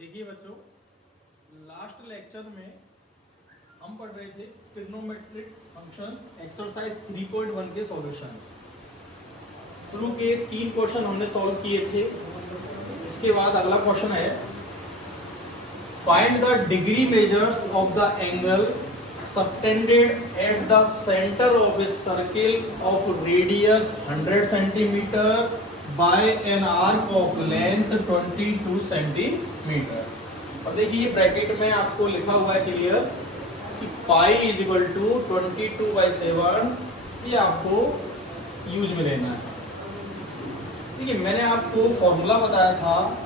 देखिए बच्चों, last lecture में हम पढ़ रहे थे ट्रिग्नोमेट्रिक फंक्शंस एक्सरसाइज 3.1 के सॉल्यूशंस। शुरू के 3 क्वेश्चन हमने सॉल्व किए थे। इसके बाद अगला क्वेश्चन है find the degree measures of the angle subtended at the centre of A circle of radius 100 centimetre bye an arc of length 22 centimetre. और देखिए ब्रैकेट में आपको लिखा हुआ है क्लियर कि पाई इज इक्वल टू 22/7, ये आपको यूज में लेना है। देखिए मैंने आपको फॉर्मूला बताया था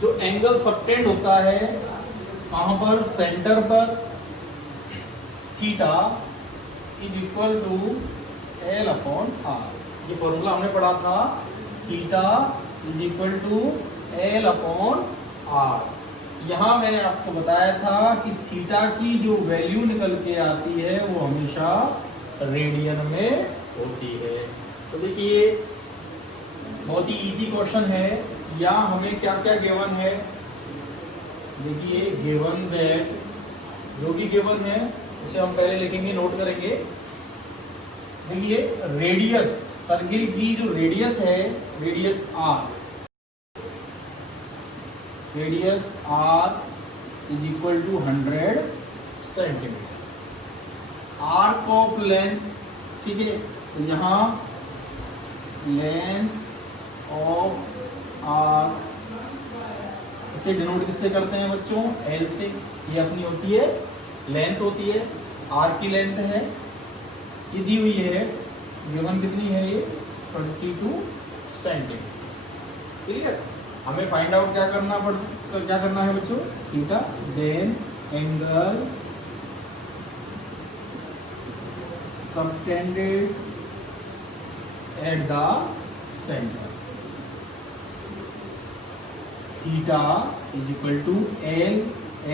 जो एंगल सबटेंड होता है कहां पर, सेंटर पर, theta is equal to L upon R। ये फॉर्मूला हमने पढ़ा था, theta is equal to L upon R। यहाँ मैंने आपको बताया था कि थीटा की जो वैल्यू निकल के आती है वो हमेशा रेडियन में होती है। तो देखिए बहुत ही इजी क्वेश्चन है। यहाँ हमें क्या क्या गिवन है, देखिए गिवन दैट, जो भी गिवन है उसे हम पहले लिखेंगे, नोट करेंगे। देखिए रेडियस, सर्किल की जो रेडियस है, radius R is equal to 100 centimetre. Arc of length, ठीक है, तो यहाँ लेंथ ऑफ R इसे डिनोट किससे करते हैं बच्चों, L से। ये अपनी होती है लेंथ होती है, R की लेंथ है, ये दी हुई है, गिवन कितनी है ये 22 सेंटीमीटर। क्लियर। हमें फाइंड आउट क्या करना है बच्चों, theta, then angle subtended at the centre, theta is equal to L,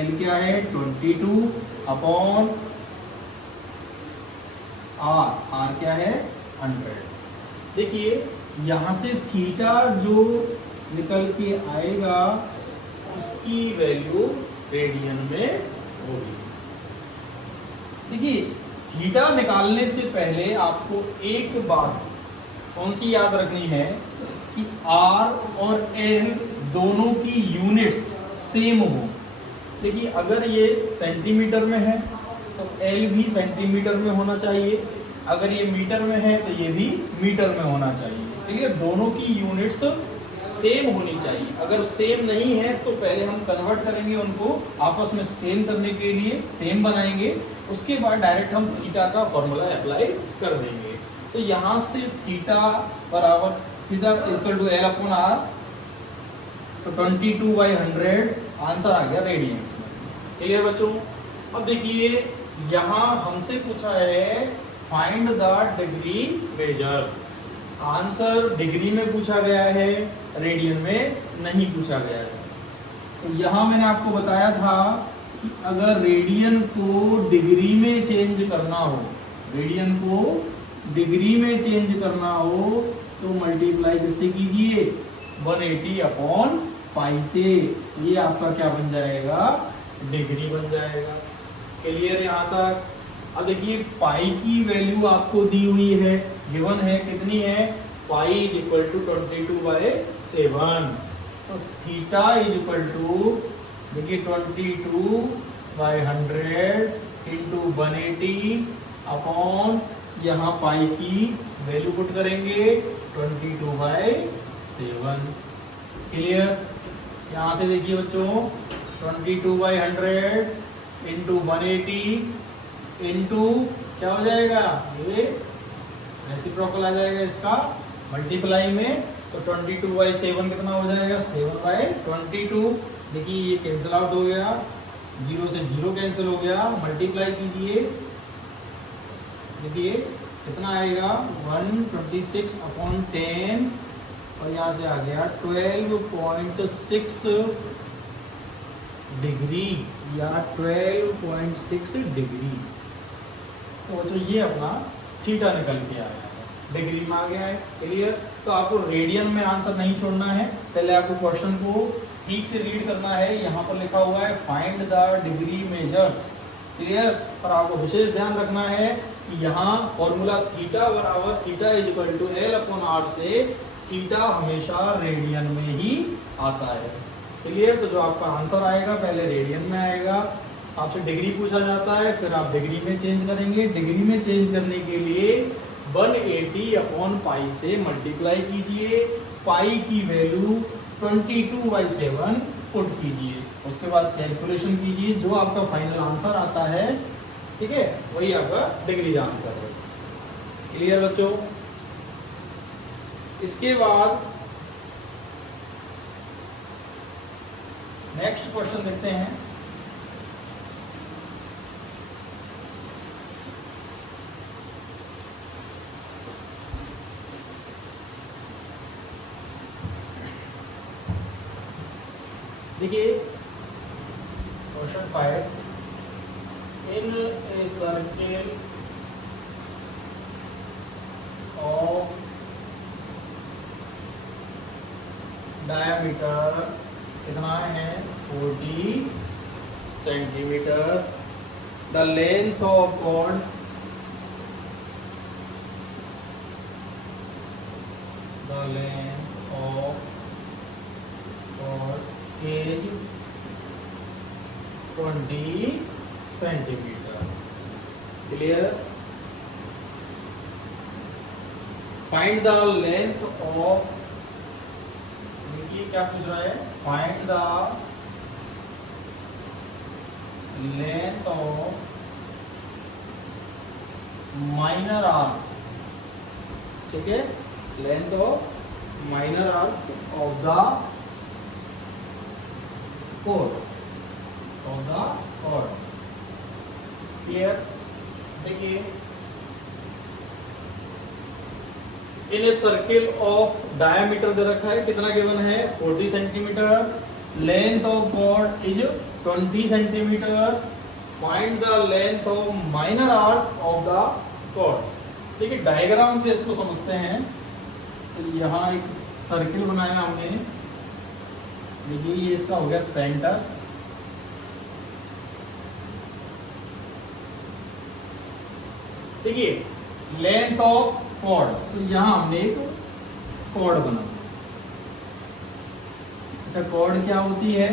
L क्या है 22 अपॉन R, R क्या है 100। देखिए यहां से थीटा जो निकल के आएगा उसकी वैल्यू रेडियन में होगी। देखिए थीटा निकालने से पहले आपको एक बात कौन सी याद रखनी है कि R और L दोनों की यूनिट्स सेम हो। देखिए अगर ये सेंटीमीटर में है तो L भी सेंटीमीटर में होना चाहिए, अगर ये मीटर में है तो ये भी मीटर में होना चाहिए। ठीक है, दोनों की यूनिट्स सेम होनी चाहिए। अगर सेम नहीं है तो पहले हम कन्वर्ट करेंगे उनको आपस में सेम करने के लिए, सेम बनाएंगे, उसके बाद डायरेक्ट हम थीटा का फॉर्मूला अप्लाई कर देंगे। तो यहाँ से थीटा बराबर, theta equal to L upon R, तो 22/100 आंसर आ गया रेडियंस में। क्लियर बच्चों। अब देखिए यहाँ हमसे पूछा है find the degree measures. Answer degree में पूछा गया है, रेडियन में नहीं पूछा गया है। तो यहाँ मैंने आपको बताया था कि अगर रेडियन को डिग्री में चेंज करना हो, रेडियन को डिग्री में चेंज करना हो तो मल्टीप्लाई किससे कीजिए, 180 अपॉन पाई से। ये आपका क्या बन जाएगा, डिग्री बन जाएगा। क्लियर यहाँ तक। अब देखिए पाई की वैल्यू आपको दी हुई है, गिवन है, कितनी है, पाई इज इक्वल टू 22/7। तो थीटा इज इक्वल टू, देखिए 22/100 इंटू 180 अपॉन, यहाँ पाई की वैल्यू पुट करेंगे 22/7। क्लियर। यहाँ से देखिए बच्चों 22/100 इंटू 180 इंटू क्या हो जाएगा, ये रेसिप्रोकल आ जाएगा इसका मल्टीप्लाई में, तो 22/7 कितना हो जाएगा, 7/22। देखिए ये कैंसिल आउट हो गया, 0 से 0 कैंसिल हो गया, मल्टीप्लाई कीजिए, देखिए कितना आएगा 126 अपॉन 10, और यहाँ से आ गया 12.6 डिग्री या 12.6 डिग्री। तो ये अपना थीटा निकल के आया है। डिग्री में आ गया है। क्लियर? तो आपको रेडियन में आंसर नहीं छोड़ना है, पहले आपको क्वेश्चन को ठीक से रीड करना है। यहाँ पर लिखा हुआ है find the degree measures. Clear? और आपको विशेष ध्यान रखना है कि यहाँ फॉर्मूला थीटा बराबर theta is equal to L upon R से थीटा हमेशा रेडियन में ही आता है। क्लियर? तो जो आपका आंसर आएगा पहले रेडियन में आएगा, आपसे डिग्री पूछा जाता है, फिर आप डिग्री में चेंज करेंगे। डिग्री में चेंज करने के लिए 180 अपॉन पाई से मल्टीप्लाई कीजिए, पाई की वैल्यू 22/7 पुट कीजिए, उसके बाद कैलकुलेशन कीजिए, जो आपका फाइनल आंसर आता है, ठीक है, वही आपका डिग्री आंसर है। क्लियर बच्चों? इसके बाद नेक्स्ट क्वेश्चन देखते हैं। देखिए question 5, in a circle of diameter कितना है 40 centimetre, the length of chord is 20 centimetre. Clear? Find the length of, देखिए क्या पूछ रहा है, find the length of minor arc, ठीक है, length of minor arc of the code of the chord. Clear? देखिए in a circle of diameter दे रखा है, कितना गिवन है 40 centimetre, length of chord is 20 centimetre, find the length of minor arc of the chord. देखिए diagram से इसको समझते हैं। तो यहाँ एक सर्किल बनाया हमने, देखिए ये इसका हो गया सेंटर, देखिए लेंथ ऑफ कॉर्ड, तो यहां हमने एक कॉर्ड बना। अच्छा कॉर्ड क्या होती है,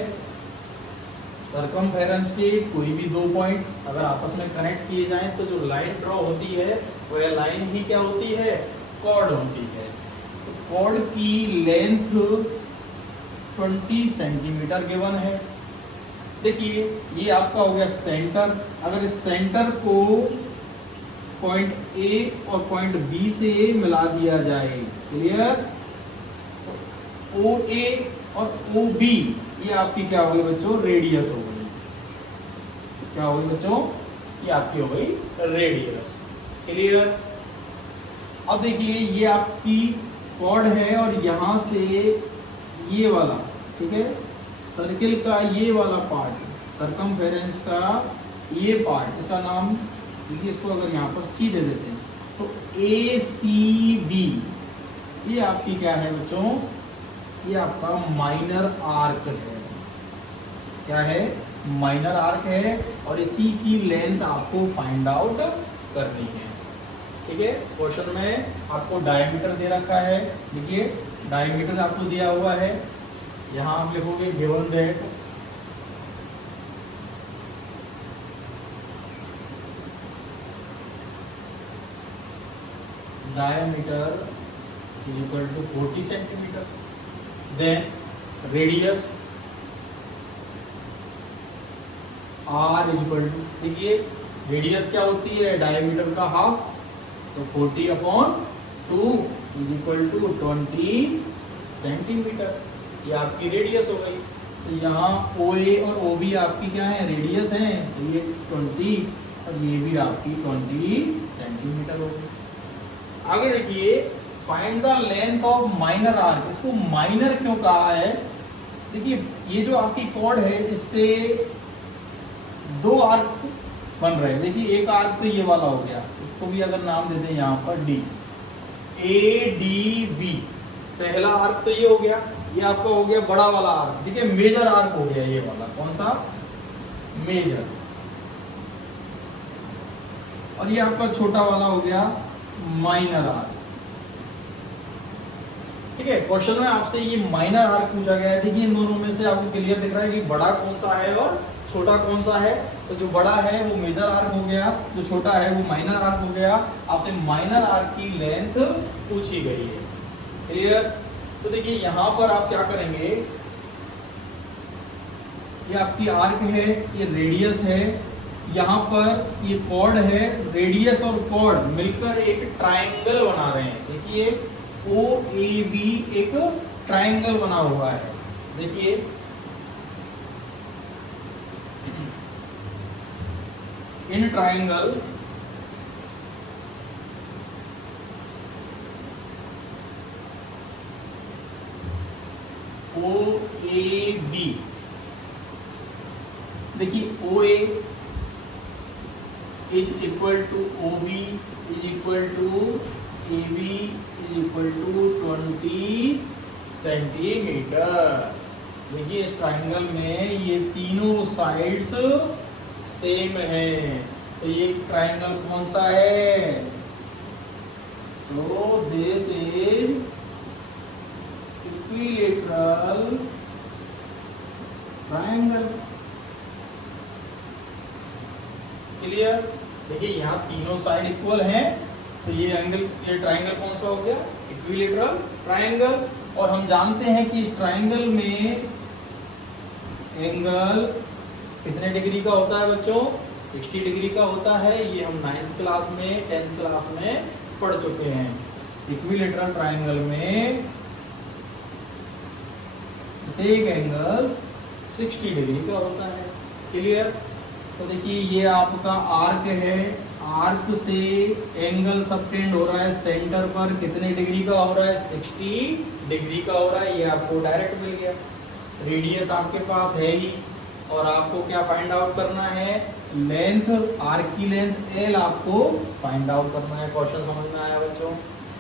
सरकमफेरेंस के कोई भी दो पॉइंट अगर आपस में कनेक्ट किए जाएं तो जो लाइन ड्रॉ होती है वह लाइन ही क्या होती है, कॉर्ड होती है। तो कॉर्ड की लेंथ 20 सेंटीमीटर गिवन है। देखिए ये आपका हो गया सेंटर, अगर इस सेंटर को पॉइंट ए और पॉइंट बी से मिला दिया जाए, क्लियर, तो ओ ए और ओ बी ये आपकी क्या हो गई बच्चों, रेडियस हो गई। क्या हो गई बच्चों, ये आपकी हो गई रेडियस। क्लियर? अब देखिए ये आपकी कॉर्ड है और यहां से ये वाला, ठीक है, सर्किल का ये वाला पार्ट, सरकमफेरेंस का ये पार्ट, इसका नाम देखिए, इसको अगर यहाँ पर सी दे देते हैं तो ए सी बी, ये आपकी क्या है बच्चों, ये आपका माइनर आर्क है। क्या है, माइनर आर्क है, और इसी की लेंथ आपको फाइंड आउट करनी है। ठीक है, क्वेश्चन में आपको डायमीटर दे रखा है, देखिए डायमीटर आपको दिया हुआ है, यहाँ आप लिखोगे given that diameter is equal to 40 centimeter, then radius r is equal to, देखिए रेडियस क्या होती है, डायमीटर का हाफ, तो 40/2 is equal to 20 सेंटीमीटर, ये आपकी रेडियस हो गई। तो यहाँ OA और OB आपकी क्या है, रेडियस है, तो ये 20 और ये भी आपकी 20 सेंटीमीटर हो गई। आगे देखिए find the length of minor arc, इसको माइनर क्यों कहा है, देखिए ये जो आपकी कॉर्ड है इससे दो आर्क बन रहे हैं। देखिए एक आर्क तो ये वाला हो गया, इसको भी अगर नाम दे दें यहाँ पर डी, ए डी बी, पहला आर्क तो ये हो गया, ये आपका हो गया बड़ा वाला आर्क, ठीक है, मेजर आर्क हो गया ये वाला, कौन सा, मेजर। और ये आपका छोटा वाला हो गया माइनर आर्क, ठीक है। क्वेश्चन में आपसे ये माइनर आर्क पूछा गया है। देखिए इन दोनों में से आपको क्लियर दिख रहा है कि बड़ा कौन सा है और छोटा कौन सा है। तो जो बड़ा है वो मेजर आर्क हो गया, जो छोटा है वो माइनर आर्क हो गया। आपसे माइनर आर्क की लेंथ पूछी गई है, क्लियर। तो देखिए यहाँ पर आप क्या करेंगे, ये आपकी आर्क है, ये रेडियस है, यहाँ पर ये कॉर्ड है, रेडियस और कॉर्ड मिलकर एक ट्रायंगल बना रहे हैं। देखिए ओ ए बी एक ट्रायंगल बना हुआ है। देखिए in triangle O A B, देखिए O A is equal to O B is equal to A B is equal to 20 centimetre. देखिए इस ट्रायंगल में ये तीनों साइड्स सेम है, तो ये ट्रायंगल कौन सा है, so this is equilateral triangle, clear. देखिए यहाँ तीनों साइड इक्वल हैं, तो ये एंगल, ये ट्रायंगल कौन सा हो गया, इक्विलैटरल ट्रायंगल। और हम जानते हैं कि इस ट्रायंगल में एंगल कितने डिग्री का होता है बच्चों, 60 डिग्री का होता है। ये हम 9th क्लास में 10th क्लास में पढ़ चुके हैं। इक्विलैटरल ट्रायंगल में एक एंगल 60 डिग्री का होता है, क्लियर। तो देखिए ये आपका आर्क है, आर्क से एंगल सबटेंड हो रहा है सेंटर पर, कितने डिग्री का हो रहा है, 60 डिग्री का हो रहा है। ये आपको डायरेक्ट मिल गया। रेडियस आपके पास है ही, और आपको क्या फाइंड आउट करना है, लेंथ, आर्क की लेंथ एल आपको फाइंड आउट करना है। क्वेश्चन समझ में आया बच्चों।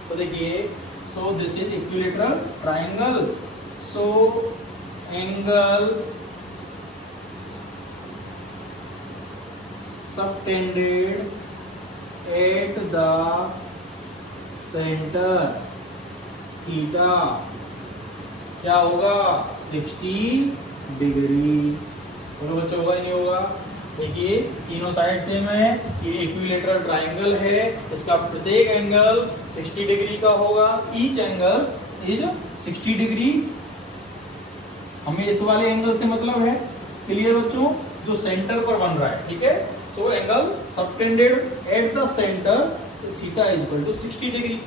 तो देखिए so this is equilateral triangle, so angle subtended at the center theta क्या होगा, 60 डिग्री। बोलो बच्चों होगा ही नहीं होगा। देखिए तीनों साइड सेम है, ये इक्विलैटरल ट्रायंगल है, इसका प्रत्येक एंगल 60 डिग्री का होगा। Each angle is 60 degree. हमें इस वाले एंगल से मतलब है, क्लियर बच्चों, जो सेंटर पर बन रहा है, ठीक है। So angle subtended at the centre, तो theta is equal to 60 degree.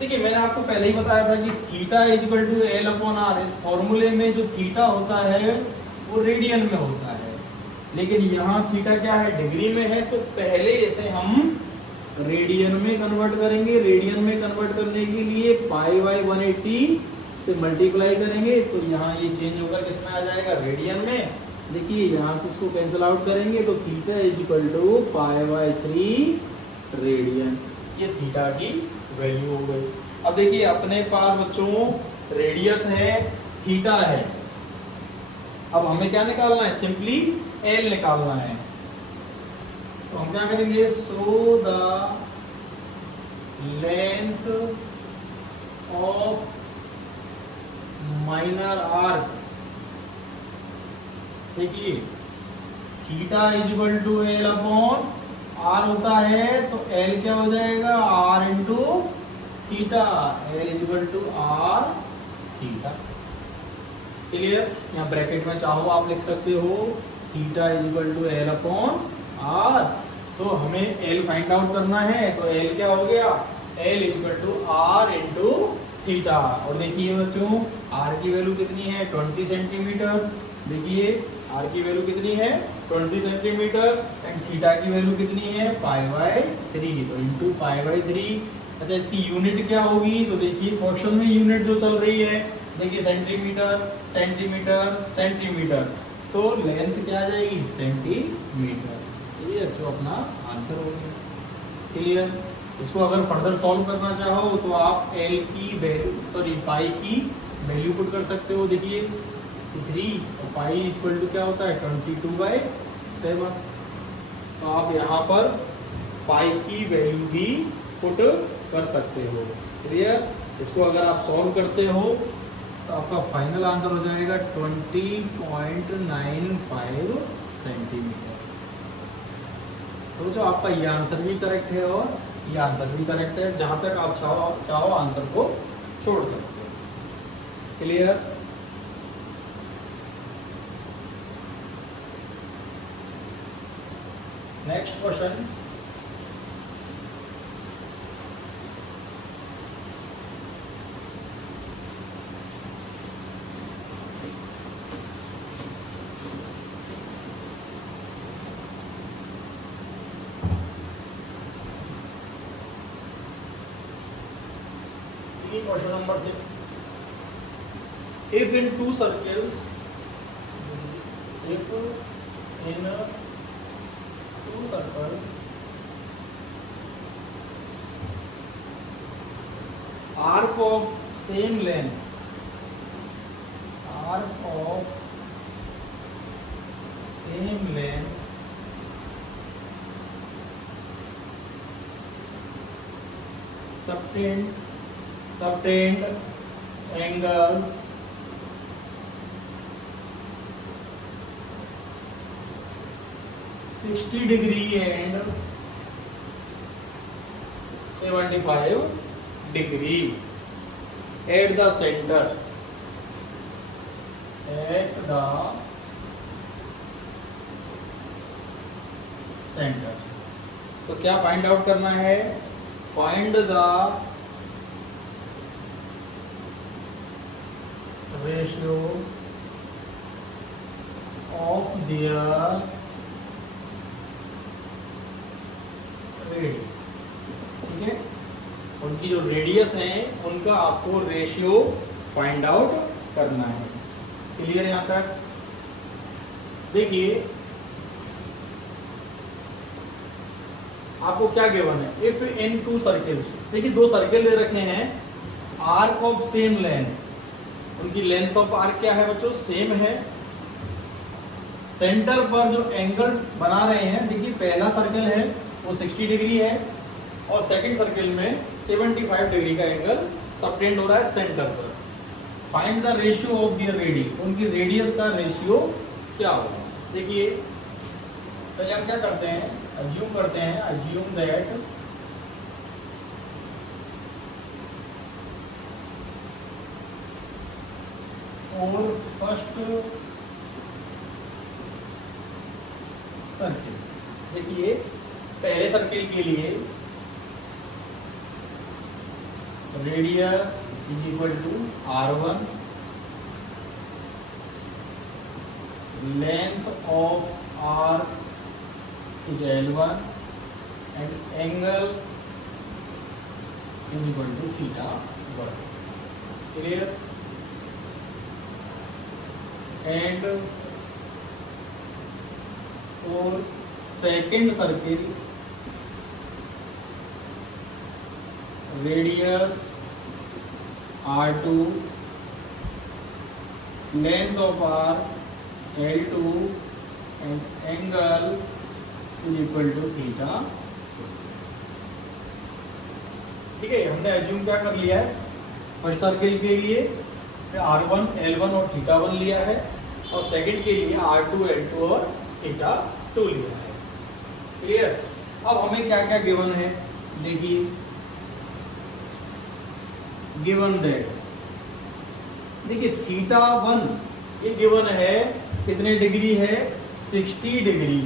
देखिए मैंने आपको पहले ही बताया था कि theta is equal to L upon R. इस फॉर्मूले में जो थीटा होता है वो रेडियन में होता है, लेकिन यहाँ थीटा क्या है, डिग्री में है। तो पहले इसे हम रेडियन में कन्वर्ट करेंगे। रेडियन में कन्वर्ट करने के लिए पाई बाई 180 से मल्टीप्लाई करेंगे, तो यहाँ ये चेंज होकर किसमें आ जाएगा, रेडियन में। देखिए यहाँ से इसको कैंसिल आउट करेंगे, तो theta is equal to pi by 3 radian. ये थीटा की वैल्यू हो गई। अब देखिए अपने पास बच्चों रेडियस है, थीटा है, अब हमें क्या निकालना है, सिंपली एल निकालना है। तो हम क्या करेंगे, so the length of minor arc, देखिए theta is equal to L upon R होता है, तो एल क्या हो जाएगा, R into theta. L is equal to R theta, clear. यहाँ ब्रैकेट में चाहो आप लिख सकते हो theta is equal to L upon R. So हमें एल फाइंड आउट करना है, तो एल क्या हो गया, L is equal to R into theta. और देखिए बच्चों आर की वैल्यू कितनी है, 20 सेंटीमीटर। देखिए आर की वैल्यू कितनी है, 20 सेंटीमीटर, एंड थीटा की वैल्यू कितनी है, पाई बाई 3, तो इंटू पाई बाई 3। अच्छा इसकी यूनिट क्या होगी, तो देखिए क्वेश्चन में यूनिट जो चल रही है, देखिए सेंटीमीटर सेंटीमीटर सेंटीमीटर, तो लेंथ क्या आ जाएगी, सेंटीमीटर। ये तो अपना आंसर हो गया, क्लियर। इसको अगर फर्दर सॉल्व करना चाहो तो आप एल की वैल्यू पाई की वैल्यू पुट कर सकते हो। देखिए 3 और पाई इक्वल टू क्या होता है 22/7। तो आप यहाँ पर पाई की वैल्यू भी पुट कर सकते हो। क्लियर? इसको अगर आप सॉल्व करते हो तो आपका फाइनल आंसर हो जाएगा 20.95 सेंटीमीटर। तो जो आपका ये आंसर भी करेक्ट है और ये आंसर भी करेक्ट है। जहां तक आप चाहो आंसर को छोड़ सकते हो। Clear? Next question, question number 6. If in two circles, arc of same length, subtend angles 60 degree and 75 degree at the centers. तो क्या फाइंड आउट करना है? Find the ratio of their radius. ठीक है, उनकी जो रेडियस है उनका आपको रेशियो फाइंड आउट करना है। क्लियर यहां तक? देखिए आपको क्या गिवन है? इफ इन टू सर्कल्स, देखिए दो सर्कल दे रखे हैं, आर्क ऑफ सेम लेंथ, उनकी लेंथ ऑफ आर्क क्या है बच्चों? सेम है। सेंटर पर जो एंगल बना रहे हैं, देखिए पहला सर्कल है वो 60 डिग्री है और सेकंड सर्कल में 75 डिग्री का एंगल सबटेंड हो रहा है सेंटर पर। Find the ratio of their radius, उनकी रेडियस का रेशियो क्या होगा? देखिए पहले हम क्या करते हैं, अज्यूम करते हैं, अज्यूम दैट और फर्स्ट सर्किल, देखिए पहले सर्किल के लिए radius is equal to r1, length of arc is L1 and angle is equal to θ1. Clear? And for second circle, radius R2, length of arc L2 and angle is equal to theta. ठीक है, हमने assume क्या कर लिया है? First circle के लिए R1, L1 और θ1 लिया है और सेकंड के लिए R2, L2 और θ2 लिया है। क्लियर? अब हमें क्या क्या गिवन है? देखिए गिवन दैट, देखिए θ1 ये गिवन है कितने डिग्री है? 60 डिग्री।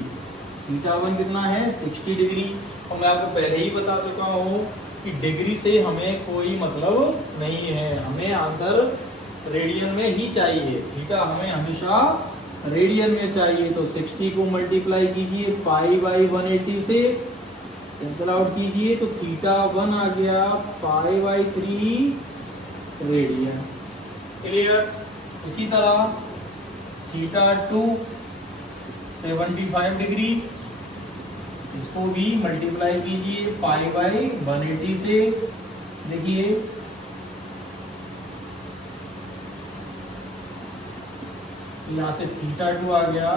θ1 कितना है? 60 डिग्री। और मैं आपको पहले ही बता चुका हूँ कि डिग्री से हमें कोई मतलब नहीं है, हमें आंसर रेडियन में ही चाहिए। थीटा हमें हमेशा रेडियन में चाहिए। तो 60 को मल्टीप्लाई कीजिए π/180 से, कैंसिल आउट कीजिए तो θ1 आ गया π/3 रेडियन। क्लियर? इसी तरह θ2 75 डिग्री, इसको भी मल्टीप्लाई कीजिए पाई बाई 180 से। देखिए यहां से θ2 आ गया,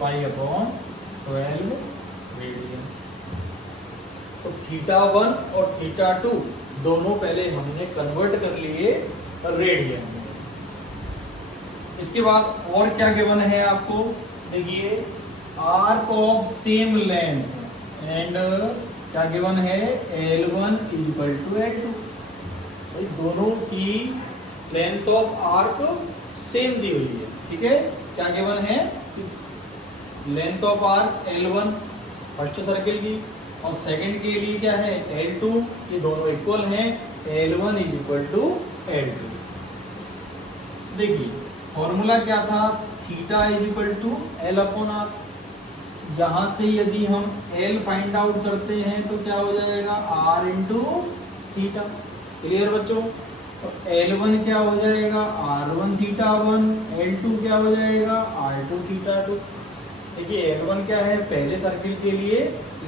पाई अपॉन 12 रेडियन। तो θ1 और θ2 दोनों पहले हमने कन्वर्ट कर लिए रेडियन में। इसके बाद और क्या गिवन है आपको, देखिए arc of same length and क्या गिवन है, L1 इक्वल टू L2। दोनों की लेंथ ऑफ आर्क सेम दी हुई है, ठीक है। क्या गिवन है, length of arc L1 first circle की और सेकंड के लिए क्या है L2, ये दोनों इक्वल हैं, L1 is equal to L2। देखिए फॉर्मूला क्या था, theta is equal to L upon R. यहां से यदि हम L फाइंड आउट करते हैं तो क्या हो जाएगा, R इंटू थीटा। क्लियर बच्चों। तो L1 क्या हो जाएगा, R1 थीटा 1, L2 क्या हो जाएगा, R2 थीटा 2। देखिए L1 क्या है, पहले सर्किल के लिए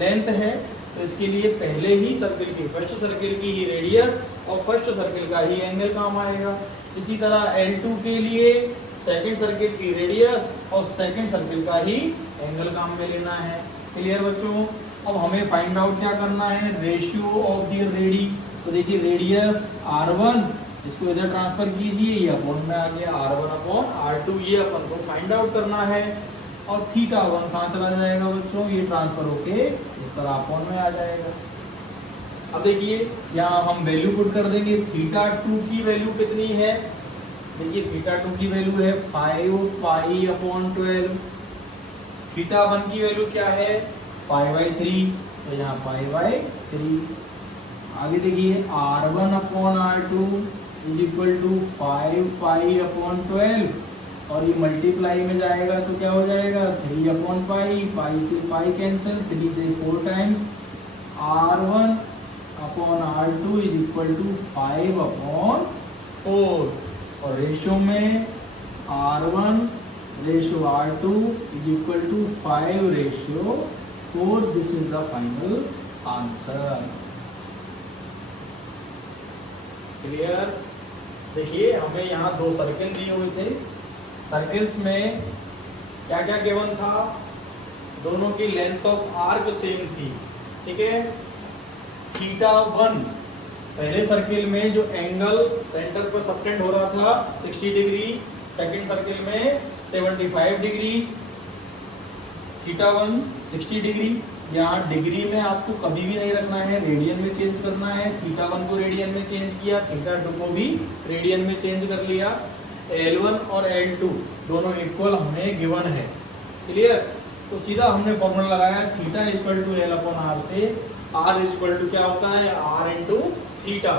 लेंथ है, तो इसके लिए पहले ही सर्किल की फर्स्ट सर्किल की ही रेडियस और फर्स्ट सर्किल का ही एंगल काम आएगा। इसी तरह L2 के लिए सेकंड सर्किल की रेडियस और सेकंड सर्किल का ही एंगल काम में लेना है। क्लियर बच्चों। अब हमें फाइंड आउट क्या करना है, रेशियो ऑफ द रेडी। तो देखिए रेडियस R1, इसको इधर ट्रांसफर कीजिए, ये अपॉन में आ गया R1 अपॉन R2, ये अपन को फाइंड आउट करना है। और θ1 कहाँ चला जाएगा बच्चों, ये ट्रांसफर होके इस तरह अपॉन में आ जाएगा। अब देखिए यहाँ हम वैल्यू पुट कर देंगे, θ2 की वैल्यू कितनी है, देखिए θ2 की वैल्यू है 5 पाई अपॉन 12। θ1 की वैल्यू क्या है, पाई बाई 3, तो यहाँ पाई बाई 3। आगे देखिए R1 upon R2 is equal to 5 pi upon 12 और ये मल्टीप्लाई में जाएगा तो क्या हो जाएगा, 3 अपॉन पाई, पाई से पाई कैंसिल, 3 से 4 times R1 upon R2 is equal to 5 upon 4 और रेशियो में R1 ratio R2 is equal to 5 ratio 4। This is the final answer. Clear. देखिए हमें यहाँ दो सर्किल दिए हुए थे, सर्किल्स में क्या क्या गिवन था, दोनों की लेंथ ऑफ आर्क सेम थी, ठीक है। θ1 पहले सर्किल में जो एंगल सेंटर पर सबटेंड हो रहा था 60 डिग्री, सेकंड सर्किल में 75 डिग्री। θ1 60 डिग्री, यहाँ डिग्री में आपको कभी भी नहीं रखना है, रेडियन में चेंज करना है। θ1 को रेडियन में चेंज किया, θ2 को भी रेडियन में चेंज कर लिया। L1 और L2 दोनों इक्वल हमें गिवन है। क्लियर। तो सीधा हमने फॉर्मूला लगाया theta equal to L upon R से। R इक्वल टू क्या होता है, R into theta.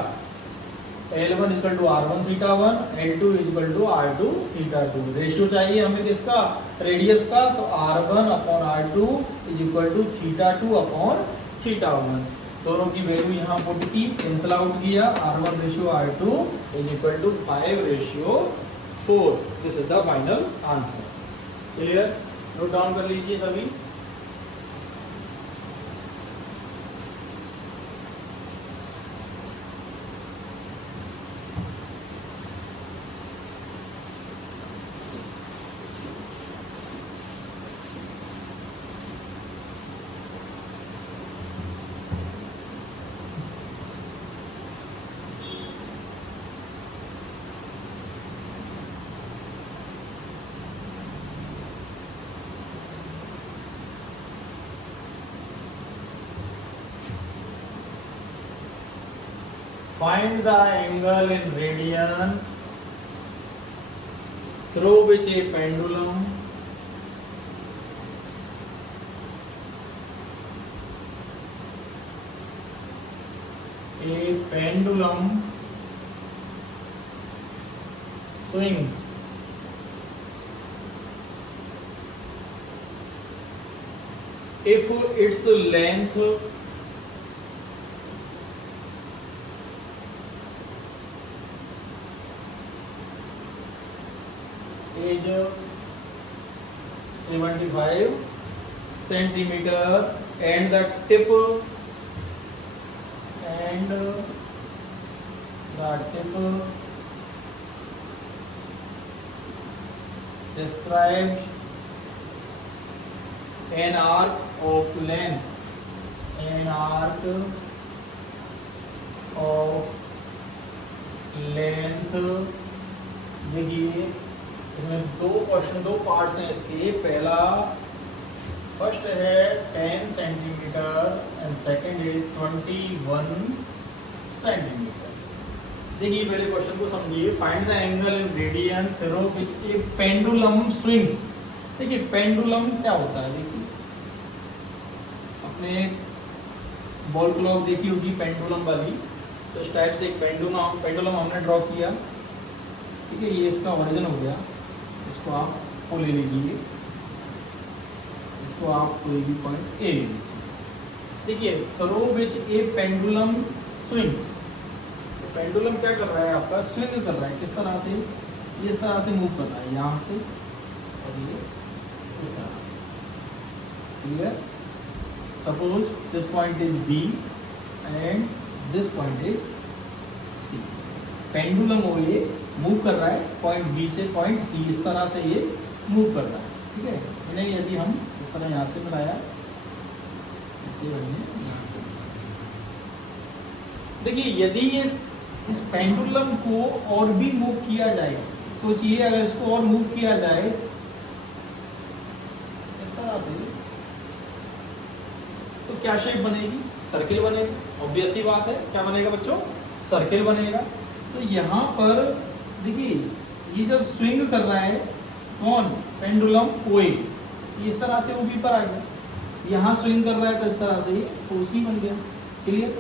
L1 equal to R1 θ1, L2 equal to R2 θ2। Ratio चाहिए हमें किसका, रेडियस का, तो R1 upon R2 is equal to θ2 upon θ1। दोनों की वैल्यू यहाँ पुट की, कैंसिल आउट किया, R1 ratio R2 is equal to 5 ratio 4। This is the final answer. Clear. Note down कर लीजिए सभी। Find the angle in radian through which a pendulum swings if its length is 75 centimeter and the tip describes an arc of length देखिए इसमें दो question, दो parts हैं इसके। पहला फर्स्ट है 10 centimetre and second is 21 centimetre. देखिए पहले क्वेश्चन को समझिए। Find the angle in radian through which A pendulum swings. देखिए पेंडुलम क्या होता है, देखिए अपने बॉल क्लॉक देखी होगी पेंडुलम वाली, तो इस टाइप से एक पेंडुलम हमने ड्रॉ किया, ठीक है। ये इसका ओरिजिन हो गया, इसको आप को ले लीजिए, इसको आप कोई भी पॉइंट ए ले लीजिए। देखिए through which A pendulum swings, तो पेंडुलम क्या कर रहा है आपका, स्विंग कर रहा है। किस तरह से, ये इस तरह से मूव कर रहा है, यहाँ से और ये इस तरह से, clear. Suppose this point is B and this point is C. Pendulum वो ये मूव कर रहा है पॉइंट बी से पॉइंट सी, इस तरह से ये मूव कर रहा है, ठीक है। इन्हें यदि हम इस तरह यहाँ से बनाया, यहाँ से देखिए, यदि ये इस पेंडुलम को और भी मूव किया जाए, सोचिए अगर इसको और मूव किया जाए इस तरह से, तो क्या शेप बनेगी, सर्किल बनेगा। ऑब्वियस ही बात है, क्या बनेगा बच्चों, सर्किल बनेगा। तो यहाँ पर देखिए ये जब स्विंग कर रहा है कौन, पेंडुलम ओए, इस तरह से वो बी पर आ गया। यहाँ स्विंग कर रहा है तो इस तरह से ओ सी बन गया, क्लियर।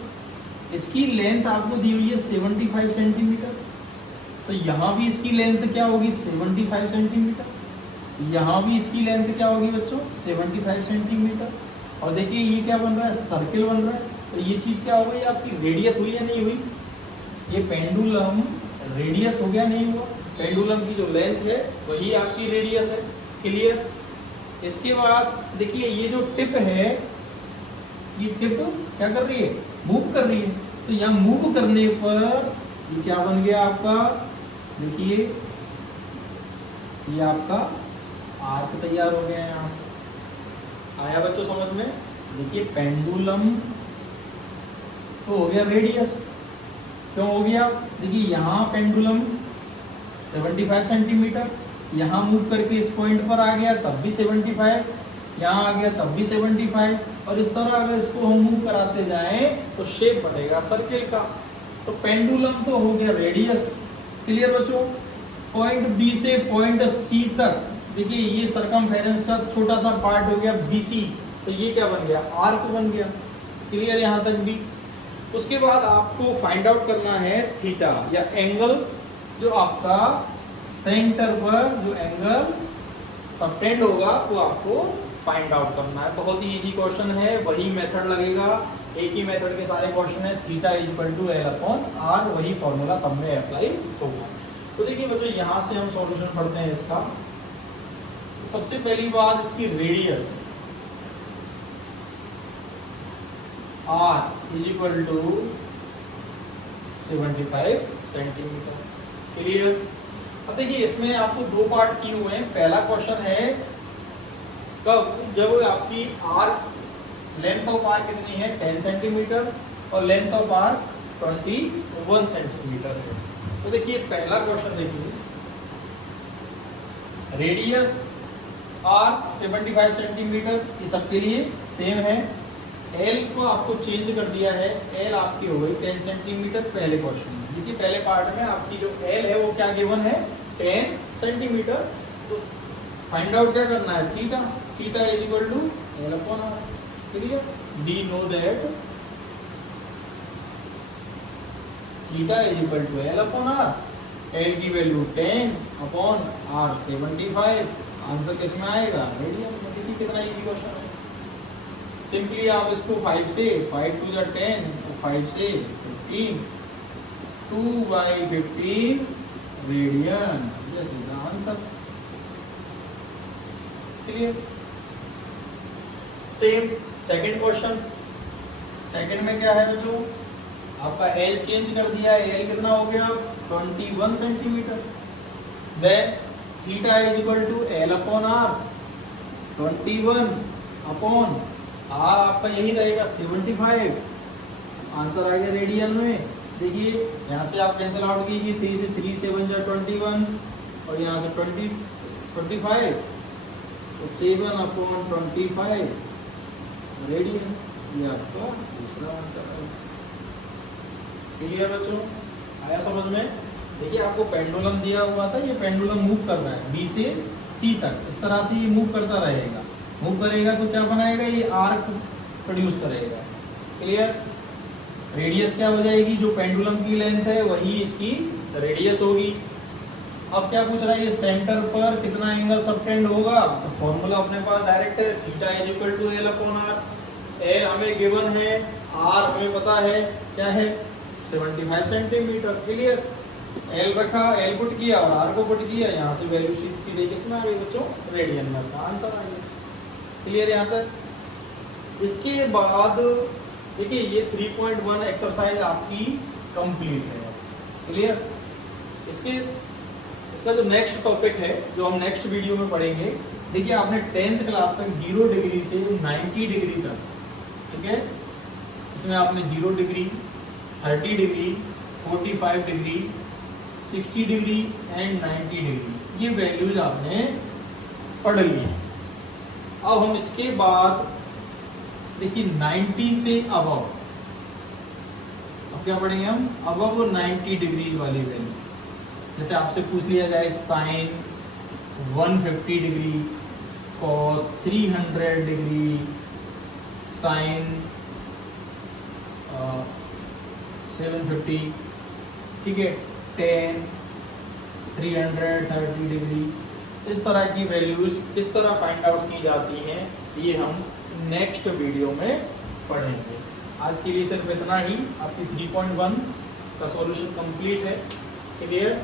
इसकी लेंथ आपको दी हुई है 75 सेंटीमीटर, तो यहाँ भी इसकी लेंथ क्या होगी 75 सेंटीमीटर, यहाँ भी इसकी लेंथ क्या होगी बच्चों 75 सेंटीमीटर। और देखिए ये क्या बन रहा है, सर्किल बन रहा है। तो ये चीज़ क्या हो गई, आपकी रेडियस हुई या नहीं हुई, ये पेंडुलम रेडियस हो गया नहीं हुआ। पेंडुलम की जो लेंथ है वही आपकी रेडियस है, क्लियर। इसके बाद देखिए ये जो टिप है, ये टिप क्या कर रही है, मूव कर रही है। तो यहाँ मूव करने पर ये क्या बन गया आपका, देखिए ये आपका आर्क तैयार हो गया है। यहाँ से आया बच्चों समझ में। देखिए पेंडुलम तो हो गया रेडियस, क्यों हो गया, देखिए यहाँ पेंडुलम 75 सेंटीमीटर, यहाँ मूव करके इस पॉइंट पर आ गया तब भी 75, यहाँ आ गया तब भी 75, और इस तरह अगर इसको हम मूव कराते जाएं तो शेप बनेगा सर्किल का। तो पेंडुलम तो हो गया रेडियस, क्लियर बच्चों। पॉइंट बी से पॉइंट सी तक देखिए ये सरकमफेरेंस का छोटा सा पार्ट हो गया BC, तो ये क्या बन गया, आर्क बन गया, क्लियर यहाँ तक भी। उसके बाद आपको फाइंड आउट करना है थीटा या एंगल, जो आपका सेंटर पर जो एंगल सबटेंड होगा वो आपको फाइंड आउट करना है। बहुत ही इजी क्वेश्चन है, वही मेथड लगेगा, एक ही मेथड के सारे क्वेश्चन है। थीटा L/R, वही फॉर्मूला सब में अप्लाई होगा। तो देखिए बच्चों यहाँ से हम सॉल्यूशन पढ़ते हैं इसका। सबसे पहली बात, इसकी रेडियस R = 75 सेंटीमीटर, क्लियर। अब देखिए इसमें आपको दो पार्ट किए हुए हैं। पहला क्वेश्चन है कब, जब आपकी आर्क लेंथ ऑफ आर्क कितनी है 10 सेंटीमीटर और लेंथ ऑफ आर्क 21 सेंटीमीटर है। तो देखिए पहला क्वेश्चन देखिए, रेडियस आर्क 75 सेंटीमीटर, ये सबके लिए सेम है। L को आपको चेंज कर दिया है, L आपकी हो गई 10 सेंटीमीटर पहले क्वेश्चन में। देखिए पहले पार्ट में आपकी जो L है वो क्या गिवन है 10 सेंटीमीटर। तो फाइंड आउट क्या करना है, theta L/R, clear. We know that theta L/R, L की वैल्यू 10/R 75, आंसर किस में आएगा, रेडियन में। देखिए कितना इजी क्वेश्चन है। सिंपली आप इसको 5 से 5 2 जा 10, 5 से 15, 2/15 radian, this is the answer. Clear. Same second question, second में क्या है बच्चों, आपका एल चेंज कर दिया है, एल कितना हो गया 21 centimetre. Then theta is equal to L upon R, 21 upon R आपका यही रहेगा 75। आंसर आएगा रेडियन में। देखिए यहाँ से आप कैंसिल आउट कीजिए, 3 से 3 7 जा 21 और यहाँ से 25, तो 7 अपॉन 25 रेडियन, ये आपका दूसरा आंसर है। क्लियर बच्चों, आया समझ में। देखिए आपको पेंडुलम दिया हुआ था, ये पेंडुलम मूव कर रहा है बी से सी तक, इस तरह से ये मूव करता रहेगा। मूव करेगा तो क्या बनाएगा, ये आर्क प्रोड्यूस करेगा। क्लियर। रेडियस क्या हो जाएगी, जो पेंडुलम की लेंथ है वही इसकी रेडियस होगी। अब क्या पूछ रहा है, ये सेंटर पर कितना एंगल सबटेंड होगा, तो फॉर्मूला अपने पास डायरेक्ट है, theta is equal to L upon R. L हमें गिवन है, आर हमें पता है क्या है 75 सेंटीमीटर। क्लियर। एल रखा, एल पुट किया और आर को पुट किया, यहाँ से वैल्यू सीधे किसमें आ गई बच्चों, रेडियन में अपना आंसर आ गया। क्लियर यहाँ तक। इसके बाद देखिए ये 3.1 एक्सरसाइज आपकी कंप्लीट है। क्लियर। इसका जो नेक्स्ट टॉपिक है, जो हम नेक्स्ट वीडियो में पढ़ेंगे, देखिए आपने 10th क्लास तक 0 डिग्री से 90 डिग्री तक, ठीक है, इसमें आपने 0 degree, 30 degree, 45 degree, 60 degree and 90 degree, ये वैल्यूज आपने पढ़ ली हैं। अब हम इसके बाद देखिए 90 से अबव, अब क्या पढ़ेंगे हम, अबव 90 डिग्री वाली वैल्यू। जैसे आपसे पूछ लिया जाए sine 150 degree, cos 300 degree, sine 750, ठीक है, टेन 330 डिग्री, इस तरह की वैल्यूज किस तरह फाइंड आउट की जाती हैं, ये हम नेक्स्ट वीडियो में पढ़ेंगे। आज के लिए सिर्फ इतना ही। आपकी 3.1 का सॉल्यूशन कंप्लीट है। क्लियर।